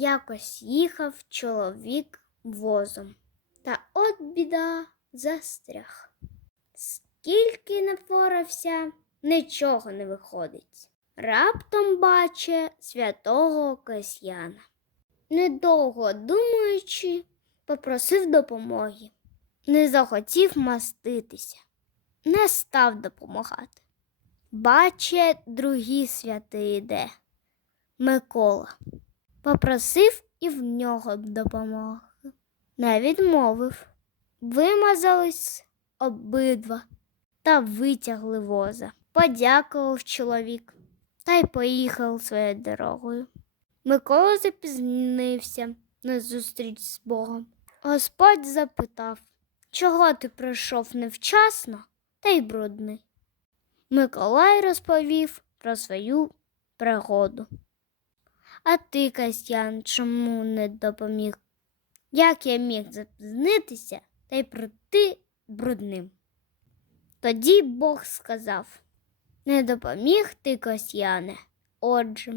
Якось їхав чоловік возом. Та от біда застряг. Скільки не впорався, нічого не виходить. Раптом баче святого Касьяна. Недовго думаючи, попросив допомоги. Не захотів маститися, не став допомагати. Баче, другий святий йде. Микола. Попросив і в нього допомоги. Не відмовив. Вимазались обидва та витягли воза. Подякував чоловік та й поїхав своєю дорогою. Микола запізнився на зустріч з Богом. Господь запитав, чого ти прийшов невчасно та й брудний. Миколай розповів про свою пригоду. А ти, Касьян, чому не допоміг? Як я міг запізнитися та й прийти брудним? Тоді Бог сказав: Не допоміг ти, Касьяне, отже,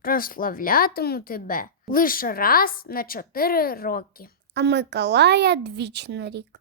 прославлятиму тебе лише раз на чотири роки, а Миколая двічі на рік.